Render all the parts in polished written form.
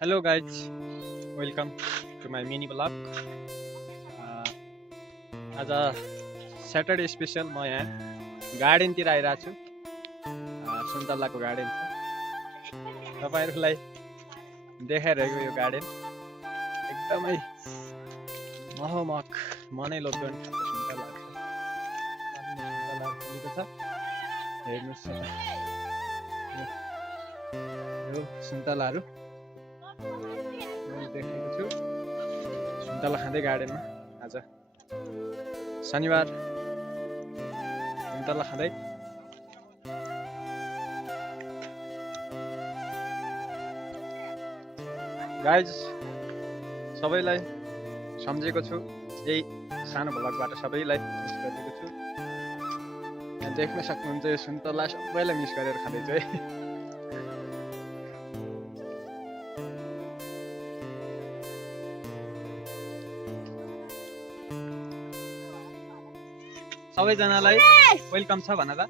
Hello guys, welcome to my mini vlog. आज Saturday special म यहाँ गार्डनतिर आइरहेको छु। सुन्तलाको गार्डन छ। तपाईहरुलाई देखाइरहेको यो गार्डन एकदमै मोहमक मनै लोभ्याउने खालको सुन्तलाहरू छ। सुन्तलाहरू फुलेको छ। हेर्नुस् यो सुन्तलाहरू मैले देखेको छु। सुन्तला खाँदै गार्डनमा आज शनिबार सुन्तला खाँदै गाइज सबैलाई सम्झेको छु। यही सानो भ्लगबाट सबैलाई मिस गरेको छु। यहाँ देख्न सक्नुहुन्छ यो सुन्तला सबैलाई मिस गरेर खाँदैछु है। सबैजनालाई वेलकम छ भन त।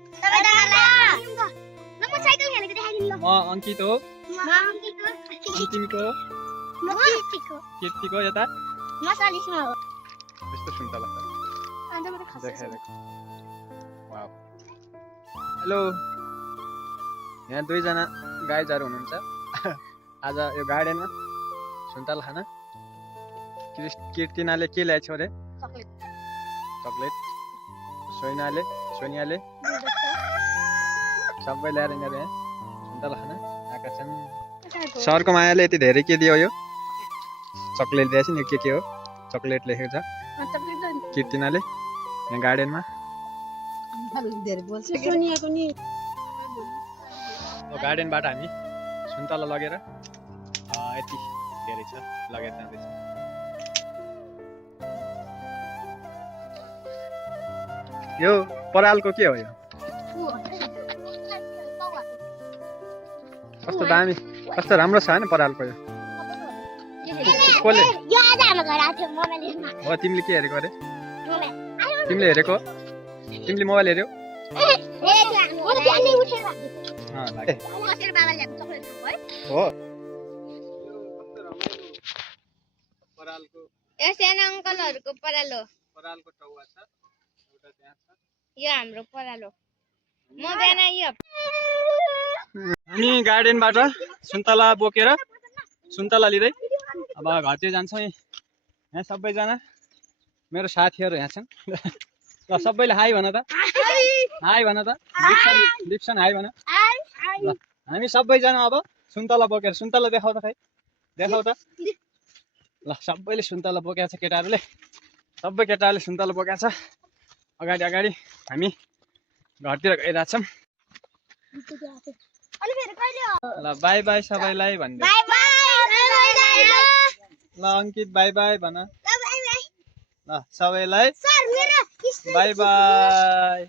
म अंकित हो। तिमीको कीर्तिको यता यस्तो सुन्तला देखाइरहेको। वाउ हेलो, यहाँ दुईजना गाइजहरू हुनुहुन्छ आज यो गार्डनमा सुन्तला खान। कीर्तिनाले के ल्याएछ अरे? चकलेट। सोनियाले सबै ल्याएर यिनीहरू यहाँ सुन्तला खान आएका छन्। सरको मायाले यति धेरै के दियो? यो चकलेट दिएछ नि। के हो? चकलेट लेखेको छ कीर्तिनाले यहाँ गार्डनमा। गार्डनबाट हामी सुन्तला लगेर यति धेरै छ लगेर जाँदैछ। यो परालको के हो? यो कस्तो दामी, कस्तो राम्रो छ हैन परालको यो। कसले हो? तिमीले के हेरेको अरे? तिमीले हेरेको? तिमीले मोबाइल हेर्यौ? हो परालको एसएन अंकलहरुको परालो। परालको टौवा छ एउटा त्यहाँ छ। यो हाम्रो परालो। म बिहान यो हामी गार्डनबाट सुन्तला बोकेर सुन्तला लिँदै अब घरतिर जान्छौँ। यहाँ सबैजना मेरो साथीहरू यहाँ छन्। ल सबैले हाई भन त। हाई भन त। दिप्सन हाई भन। ल हामी सबैजना अब सुन्तला बोकेर सुन्तला देखाउ त। खै देखाउ त। ल सबैले सुन्तला बोकेको छ। केटाहरूले सबै केटाहरूले सुन्तला बोकेको छ। अगाडि अगाडि हामी घरतिर गइरहेछौँ। ल बाई बाई सबैलाई भन्दै। ल अंकित बाई बाई भन। ल सबैलाई बाई बाई।